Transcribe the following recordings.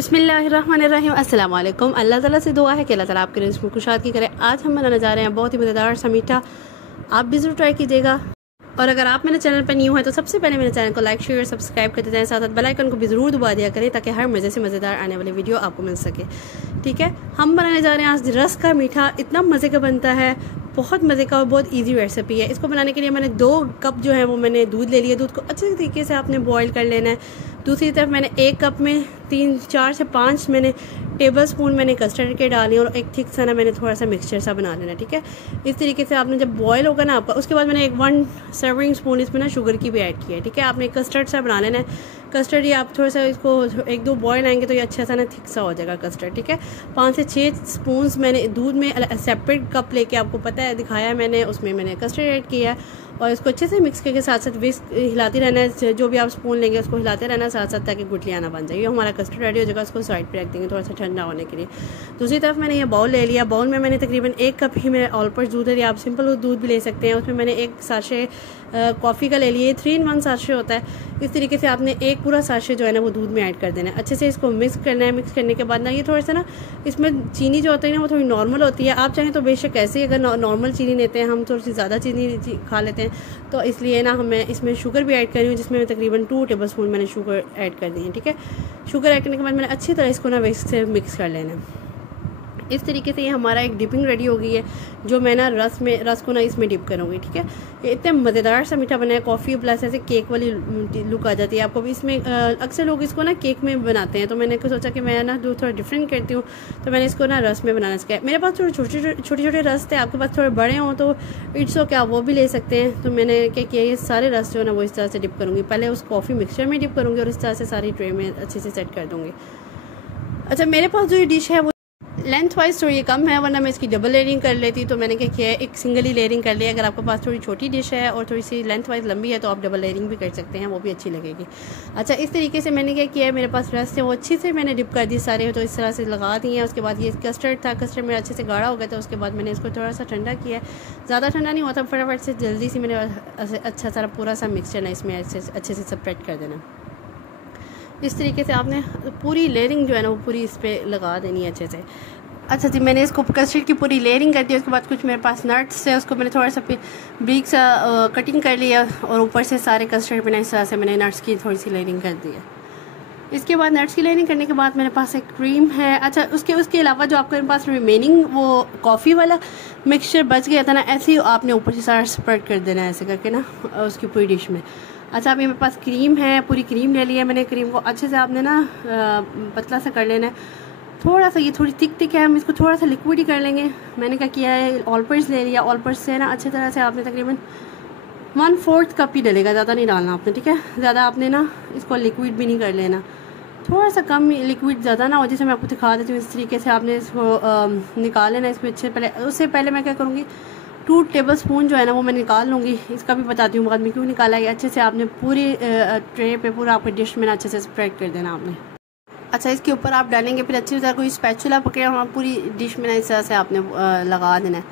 बिस्मिल्लाहिर्रहमानिर्रहीम। अस्सलाम वालेकुम। अल्लाह ताला से दुआ है कि अल्लाह ताला आपके रिज़्क़ में खुशहाली की करे। आज हम बनाने जा रहे हैं बहुत ही मज़ेदार सा मीठा, आप भी ज़रूर ट्राई कीजिएगा। और अगर आप मेरे चैनल पर न्यू हैं तो सबसे पहले मेरे चैनल को लाइक शेयर सब्सक्राइब करते जाएं, साथ साथ बेल आइकन को भी ज़रूर दबा दिया करें ताकि हर मज़े से मज़ेदार आने वाली वीडियो आपको मिल सके। ठीक है, हम बनाने जा रहे हैं आज रस का मीठा। इतना मज़े का बनता है, बहुत मज़े का और बहुत इजी रेसिपी है। इसको बनाने के लिए मैंने 2 कप जो है वो मैंने दूध ले लिया। दूध को अच्छे तरीके से आपने बॉईल कर लेना है। दूसरी तरफ मैंने 1 कप में 4 से 5 मैंने टेबल स्पून मैंने कस्टर्ड के डाली और एक थिक सा ना मैंने थोड़ा सा मिक्सचर सा बना लेना। ठीक है, इस तरीके से आपने जब बॉयल होगा ना आपका, उसके बाद मैंने 1 सर्विंग स्पून इसमें ना शुगर की भी ऐड की है। ठीक है, आपने कस्टर्ड सा बना लेना है। कस्टर्ड ये आप थोड़ा सा इसको 1-2 बॉयल आएंगे तो ये अच्छा सा ना थिक सा हो जाएगा कस्टर्ड। ठीक है, 5 से 6 स्पून मैंने दूध में सेपरेट कप लेके आपको पता है दिखाया मैंने, उसमें मैंने कस्टर्ड ऐड किया है और इसको अच्छे से मिक्स करके साथ साथ विस्क हिलाते रहना है। जो भी आप स्पून लेंगे उसको हिलाते रहना साथ साथ ताकि गुठलियाँ ना बन जाए। ये हमारा कस्टर्ड रेडी हो जाएगा, उसको साइड पे रख देंगे थोड़ा सा ठंडा होने के लिए। दूसरी तरफ मैंने ये बाउल ले लिया। बाउल में मैंने तकरीबन 1 कप ही मेरे ऑल पर्पस दूध है, आप सिंपल दूध भी ले सकते हैं। उसमें मैंने 1 साशे कॉफ़ी का ले लिए, 3 in 1 साशे होता है। इस तरीके से आपने 1 पूरा साशे जो है ना वो दूध में ऐड कर देना है। अच्छे से इसको मिक्स करना है। मिक्स करने के बाद ना ये थोड़ा सा ना इसमें चीनी जो होती है ना वो थोड़ी नॉर्मल होती है। आप चाहें तो बेशक ऐसे ही अगर नॉर्मल चीनी लेते हैं, हम थोड़ी सी ज़्यादा चीनी खा लेते हैं तो इसलिए ना मैं इसमें शुगर भी ऐड कर रही हूँ, जिसमें तकरीबन 2 टेबल स्पून मैंने शुगर ऐड कर दी है। ठीक है, शुगर ऐड करने के बाद मैंने अच्छी तरह इसको ना विस्क से मिक्स कर लेना है। इस तरीके से ये हमारा एक डिपिंग रेडी हो गई है, जो मैं ना रस को ना इसमें डिप करूँगी। ठीक है, ये इतने मज़ेदार सा मीठा बना है। कॉफ़ी प्लस ऐसे केक वाली लुक आ जाती है आपको भी इसमें। अक्सर लोग इसको ना केक में बनाते हैं, तो मैंने सोचा कि मैं ना थोड़ा डिफरेंट करती हूँ, तो मैंने इसको ना रस में बनाना सीखा। मेरे पास थोड़े छोटे रस थे, आपके पास थोड़े बड़े हों तो इट्स ओके, आप वो भी ले सकते हैं। तो मैंने क्या किया, ये सारे रस जो है ना वो इस तरह से डिप करूँगी। पहले उस कॉफ़ी मिक्सचर में डिप करूँगी और इस तरह से सारी ट्रे में अच्छे से सेट कर दूँगी। अच्छा, मेरे पास जो ये डिश है वो लेंथ वाइज थोड़ी कम है, वरना मैं इसकी डबल लेयरिंग कर लेती। तो मैंने क्या किया है, एक सिंगल ही लेयरिंग कर लिया। अगर आपके पास थोड़ी छोटी डिश है और थोड़ी सी लेंथ वाइज लंबी है तो आप डबल लेयरिंग भी कर सकते हैं, वो भी अच्छी लगेगी। अच्छा, इस तरीके से मैंने क्या किया है, मेरे पास रस थे वो अच्छी से मैंने डिप कर दी सारे, तो इस तरह से लगा दिए हैं। उसके बाद ये कस्टर्ड था, कस्टर्ड मेरा अच्छे से गाढ़ा हो गया था। उसके बाद मैंने इसको थोड़ा सा ठंडा किया है, ज़्यादा ठंडा नहीं होता, फटाफट से जल्दी से मैंने अच्छा सारा पूरा सा मिक्सचर ना इसमें अच्छे से सेपरेट कर देना। इस तरीके से आपने पूरी लेयरिंग जो है ना वो पूरी इस पर लगा देनी है अच्छे से। अच्छा जी, मैंने इसको कस्टर्ड की पूरी लेयरिंग कर दी। उसके बाद कुछ मेरे पास नट्स है, उसको मैंने थोड़ा सा ब्रीक सा कटिंग कर लिया और ऊपर से सारे कस्टर्ड बनाए, इस तरह से मैंने नट्स की थोड़ी सी लेयरिंग कर दी है। इसके बाद नट्स की लेयरिंग करने के बाद मेरे पास एक क्रीम है। अच्छा, उसके अलावा जो आपके पास रिमेनिंग वो कॉफ़ी वाला मिक्सचर बच गया था ना, ऐसे ही आपने ऊपर से सारा स्प्रेड कर देना है ऐसे करके ना उसकी पूरी डिश में। अच्छा, अभी मेरे पास क्रीम है, पूरी क्रीम ले ली है मैंने। क्रीम को अच्छे से आपने ना पतला सा कर लेना है। थोड़ा सा ये थोड़ी थिक है, हम इसको थोड़ा सा लिक्विड ही कर लेंगे। मैंने क्या किया है, ऑल पर्पस ले लिया। ऑल पर्पस से ना अच्छी तरह से आपने तकरीबन 1/4 कप ही डलेगा, ज़्यादा नहीं डालना आपने। ठीक है, ज़्यादा आपने ना इसको लिक्विड भी नहीं कर लेना, थोड़ा सा कम लिक्विड, ज़्यादा ना हो। जैसे मैं आपको दिखा देती हूँ, इस तरीके से आपने इसको निकाल लेना। इसमें उससे पहले मैं क्या करूँगी, 2 टेबल स्पून जो है ना वो मैं निकाल लूँगी। इसका भी बताती हूँ बाद में क्यों निकाला है। अच्छे से आपने पूरी ट्रे पे पूरा आपकी डिश में ना अच्छे से स्प्रेड कर देना आपने। अच्छा, इसके ऊपर आप डालेंगे, फिर अच्छी तरह कोई स्पैचुला पकड़े और पूरी डिश में ना इस तरह से आपने लगा देना है।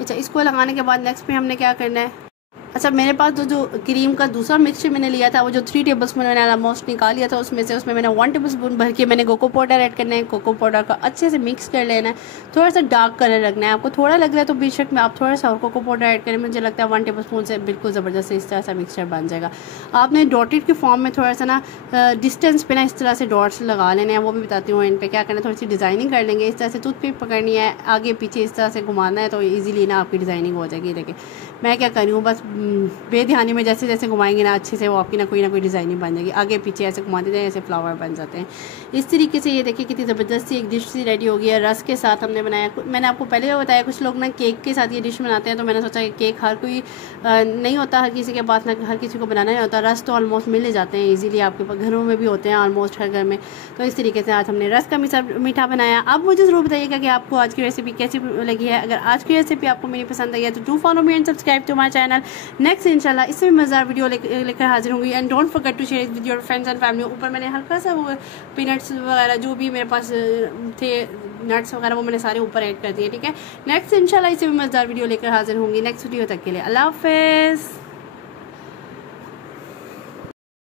अच्छा, इसको लगाने के बाद नेक्स्ट में हमने क्या करना है। अच्छा, मेरे पास जो क्रीम का दूसरा मिक्सचर मैंने लिया था, वो जो 3 टेबल स्पून मैंने ऑलमोस्ट निकाल लिया था उसमें मैंने 1 टेबल स्पून भर के मैंने कोको पाउडर ऐड करना है। कोको पाउडर का अच्छे से मिक्स कर लेना है। थोड़ा सा डार्क कलर रखना है। आपको थोड़ा लग रहा है तो बेशक में आप थोड़ा सा और कोको पाउडर ऐड करें। मुझे लगता है 1 टेबल स्पून से बिल्कुल ज़बरदस्त इस तरह सा मिक्सचर बन जाएगा। आपने डॉटेड के फॉर्म में थोड़ा सा ना डिस्टेंस पे ना इस तरह से डॉट्स लगा लेने हैं, वो भी बताती हूँ। इन पर क्या करना है, थोड़ी सी डिज़ाइनिंग कर लेंगे। इस तरह से टूथपिक पकड़नी है, आगे पीछे इस तरह से घुमाना है तो ईजिली ना आपकी डिज़ाइनिंग हो जाएगी। देखिए मैं क्या कर रही हूँ, बस बेध्यानी में जैसे जैसे घुमाएंगे ना अच्छे से वो आपकी ना कोई डिज़ाइनिंग बन जाएगी। आगे पीछे ऐसे घुमाते जाए, ऐसे फ्लावर बन जाते हैं। इस तरीके से ये देखिए कितनी ज़बरदस्त एक डिश सी रेडी हो गई है। रस के साथ हमने बनाया। मैंने आपको पहले भी बताया, कुछ लोग ना केक के साथ ये डिश बनाते हैं, तो मैंने सोचा कि केक हर कोई नहीं होता, हर किसी के पास ना हर किसी को बनाना नहीं होता। रस तो ऑलमोस्ट मिल जाते हैं ईजिली, आपके घरों में भी होते हैं ऑलमोस्ट हर घर में। तो इस तरीके से आज हमने रस का मीठा बनाया। अब मुझे ज़रूर बताइएगा कि आपको आज की रेसिपी कैसी लगी है। अगर आज की रेसिपी आपको मेरी पसंद आई है तो do follow me and subscribe to my channel. Next इंशाल्लाह इससे भी मज़ेदार वीडियो लेकर हाजिर होंगी। And don't forget to share it with your friends and family. ऊपर मैंने हल्का सा वो पीनट्स वगैरह जो भी मेरे पास थे, नट्स वगैरह, वो मैंने सारे ऊपर ऐड कर दिए। ठीक है, नेक्स्ट इंशाल्लाह इससे भी मज़ेदार वीडियो लेकर हाजिर होंगी। नेक्स्ट वीडियो तक के लिए अल्लाह हाफ़िज़।